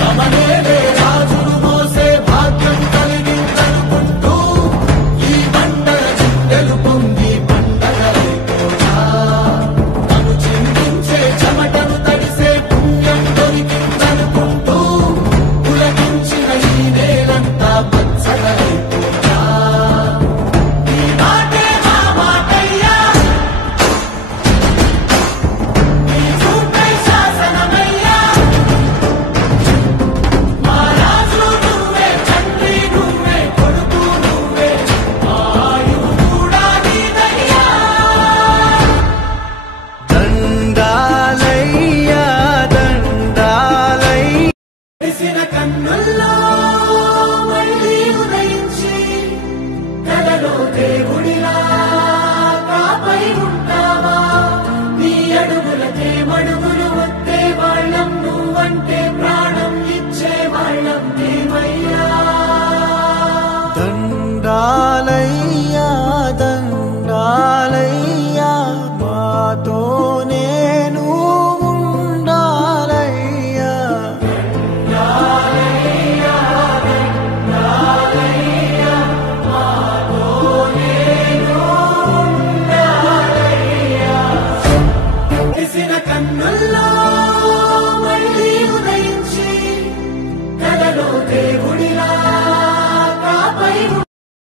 మమనేలే రాజులు మోసే భాగ్యం కలిగిందనుకుంటూ ఈ మండల చిందెలు పొంగి పండగలైపోతా తను చిందించే చెమటను తడిసే పుణ్యం దొరికిందనుకుంటూ పులకించిన ఈ నేలంతా పచ్చడైపోతా ఈ మాటే మా మాటయ్యా ఈ చూపై శాసనమయ్యా మా రాజు నువ్వే తండ్రి నువ్వే కొడుకు నువ్వే ఆయువు కూడా నీదయ్యా దండాలయ్యా దండాలయ్యా మెరిసిన కన్నుల్లో మళ్ళీ ఉదయించి కలలో దేవుడిలా కాపై ఉంటావా నీ అడుగులకే మడుగులు వద్దే వాళ్ళం నువ్వంటే ప్రాణం ఇచ్చే వాళ్ళం దేవయ్యా దండాలయ్యా దండాలయ్యా మాతో నేను ఉండాలయ్యా మెరిసిన కన్నుల్లో